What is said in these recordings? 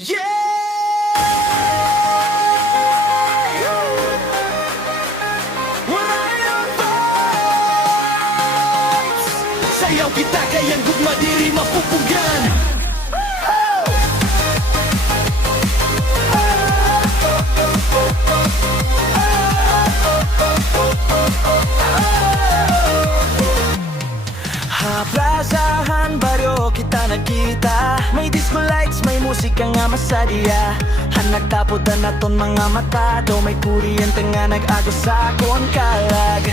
Sayaw kita kayang gugma diri mapupugan. Plazahan, baryo kita nagkita. May disco lights, may musika nga masadya. Nagtapod na naton mga mata. Do may kuryente nga nag-agos sa akong kalag.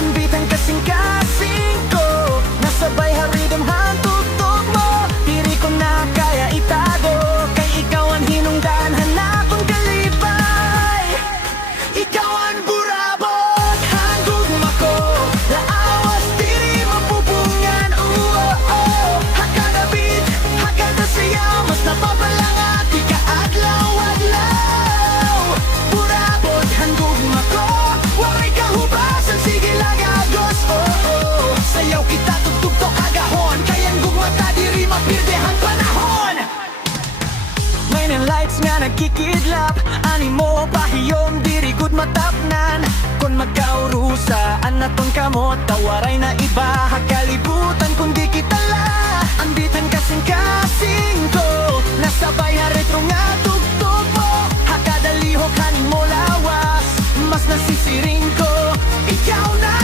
Ang bitang kasing-kasing ko, nasabay haridom hantugtog mo. Diri ko na kaya itago, kay ikaw ang hinungdan hanapon kalipay. Ikaw ang burabot, hanggugma ko. Laawas diri mapupungan. Hakada beat, hakada sayaw, mas napapalanga di ka adlaw-adlaw. Burabot, hanggugma ko, waray kahubasan, sige lang agos. Sayaw kita tugtog agahon, kayang gugma ta diri mapirdehan panahon. May ng lights nga nagkikidlap, animo pahiyom diri gud matapnan. Kung magkaurusaan naton kamot, tawaray na iba hakalibutan kung di kita la. Ang bitan kasing-kasing ko, nasabay haretro nga tugtog mo. Hakadalihok hanin mo lawas, mas nasisiring ko. Ikaw na